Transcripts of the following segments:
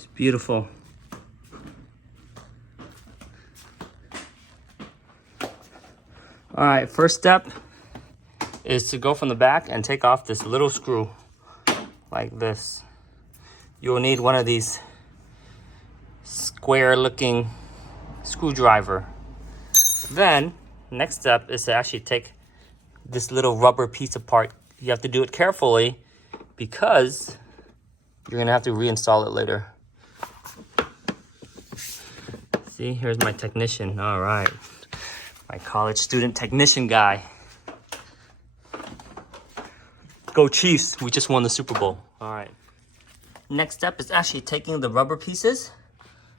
It's beautiful. All right, first step is to go from the back and take off this little screw like this. You will need one of these square looking screwdriver. Then next step is to actually take this little rubber piece apart. You have to do it carefully because you're gonna have to reinstall it later. See, here's my technician. All right, my college student technician guy. Go Chiefs, we just won the Super Bowl. All right. Next step is actually taking the rubber pieces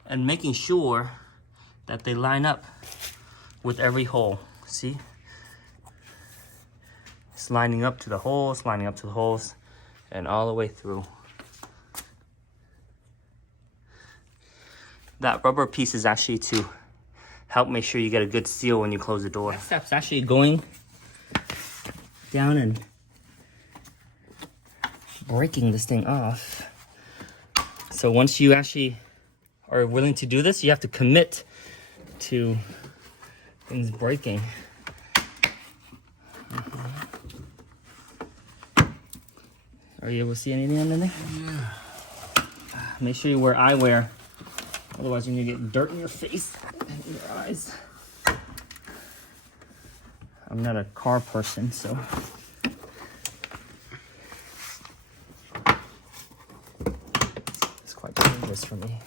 and making sure that they line up with every hole. See? It's lining up to the holes, lining up to the holes, and all the way through. That rubber piece is actually to help make sure you get a good seal when you close the door. Next step's actually going down and breaking this thing off. So once you actually are willing to do this, you have to commit to things breaking. Are you able to see anything under there? Yeah. Make sure you wear eyewear, otherwise you're gonna get dirt in your face and in your eyes. I'm not a car person, so. It's quite dangerous for me.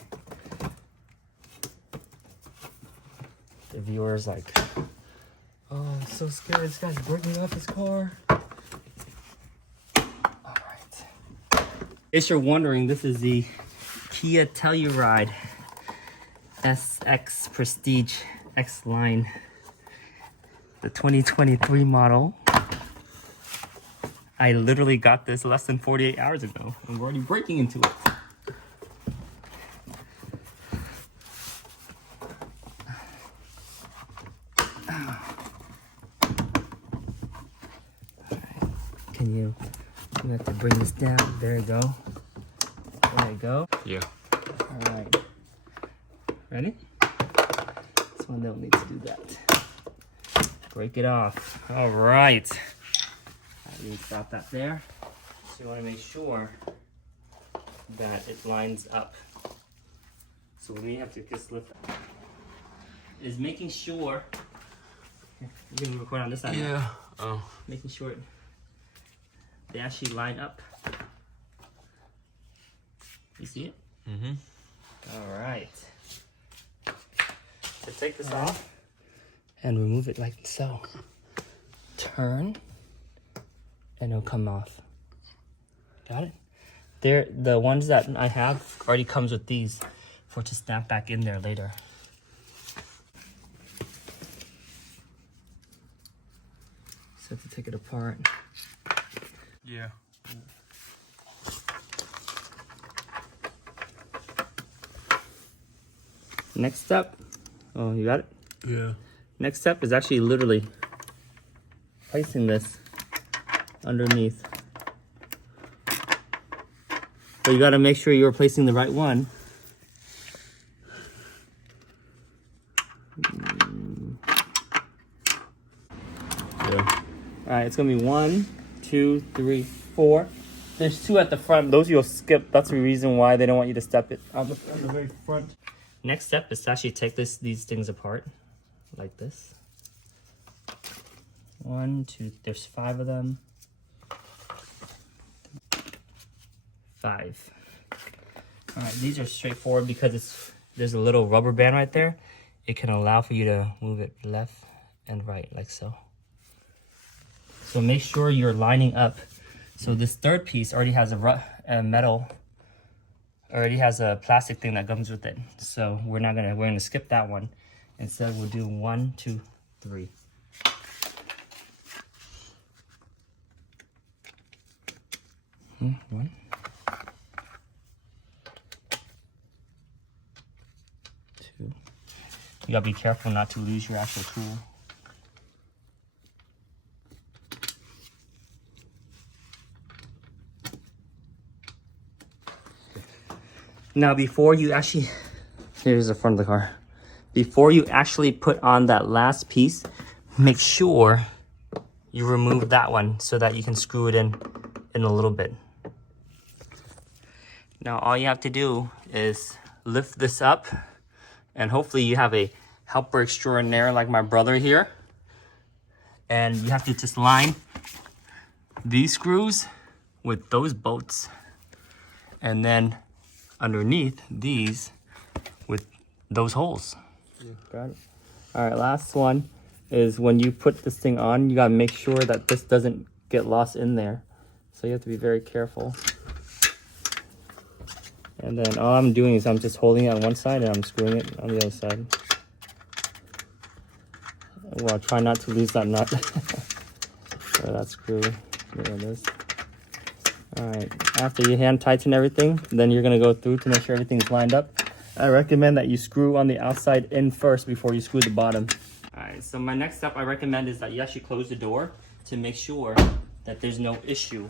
The viewer's like, oh, I'm so scared, this guy's breaking off his car. All right. If you're wondering, this is the Kia Telluride SX Prestige X Line, the 2023 model. I literally got this less than 48 hours ago, and we're already breaking into it. Can you have to bring this down? There you go. There you go. Yeah. All right. Ready? This one don't need to do that. Break it off. All right. You can stop that there. So you want to make sure that it lines up. So we have to just lift that. Is making sure. You can record on this side. Yeah. Oh. Making sure they actually line up. You see it? Mm-hmm. All right. So take this off and remove it like so. Turn and it'll come off. Got it? The ones that I have already comes with these for it to snap back in there later. So I have to take it apart. Yeah. Next step. Oh, you got it? Yeah. Next step is actually literally placing this underneath. But you got to make sure you're placing the right one. Yeah. All right, it's gonna be 1, 2, 3, 4. There's 2 at the front. Those you'll skip. That's the reason why they don't want you to step it on the very front. Next step is to actually take these things apart, like this. 1, 2. There's 5 of them. 5. All right, these are straightforward because there's a little rubber band right there. It can allow for you to move it left and right, like so. So make sure you're lining up. So this third piece already has a metal, already has a plastic thing that comes with it. So we're gonna skip that one. Instead, we'll do 1, 2, 3. One. 2. You gotta be careful not to lose your actual tool. Now before you actually, here's the front of the car. Before you actually put on that last piece, make sure you remove that one so that you can screw it in a little bit. Now all you have to do is lift this up, and hopefully you have a helper extraordinaire like my brother here. And you have to just line these screws with those bolts, and then underneath these with those holes. Got it. All right, last one is when you put this thing on, you gotta make sure that this doesn't get lost in there. So you have to be very careful. And then all I'm doing is I'm just holding it on one side and I'm screwing it on the other side. Well, try not to lose that nut. Or that screw. There it is. All right, after you hand tighten everything, then you're gonna go through to make sure everything's lined up. I recommend that you screw on the outside in first before you screw the bottom. All right, so my next step I recommend is that you actually close the door to make sure that there's no issue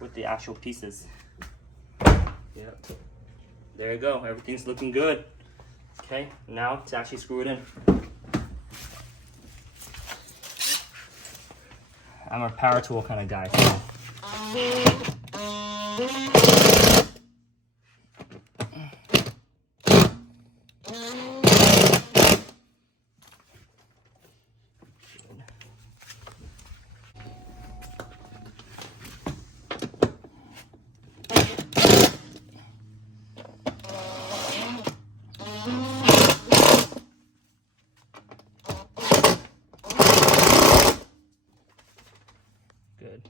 with the actual pieces. Yep. There you go, everything's looking good. Okay, now to actually screw it in. I'm a power tool kind of guy, so. Good.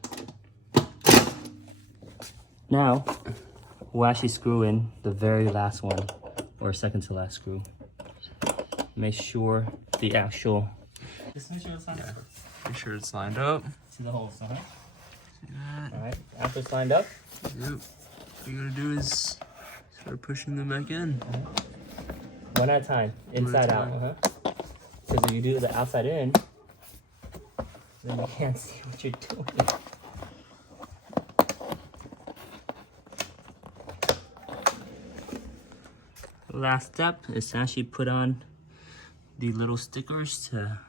Now, we'll actually screw in the very last one, or second to last screw. Make sure the actual... Just make sure it's lined up. Make sure it's lined up. See the holes, uh-huh. See that? All right, after it's lined up. Yep. What you gotta do is start pushing them back in. One at a time, inside out, uh-huh. Because if you do the outside in, then you can't see what you're doing. Last step is to actually put on the little stickers to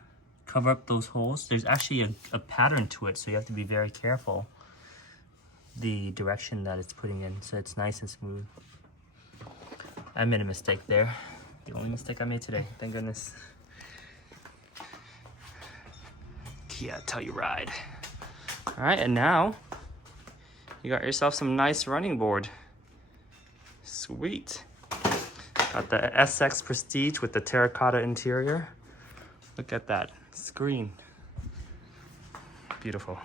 cover up those holes. There's actually a pattern to it, so you have to be very careful the direction that it's putting in, so it's nice and smooth. I made a mistake there. The only mistake I made today, thank goodness. Kia Telluride. All right, and now you got yourself some nice running board. Sweet. Got the SX Prestige with the terracotta interior. Look at that screen. Beautiful.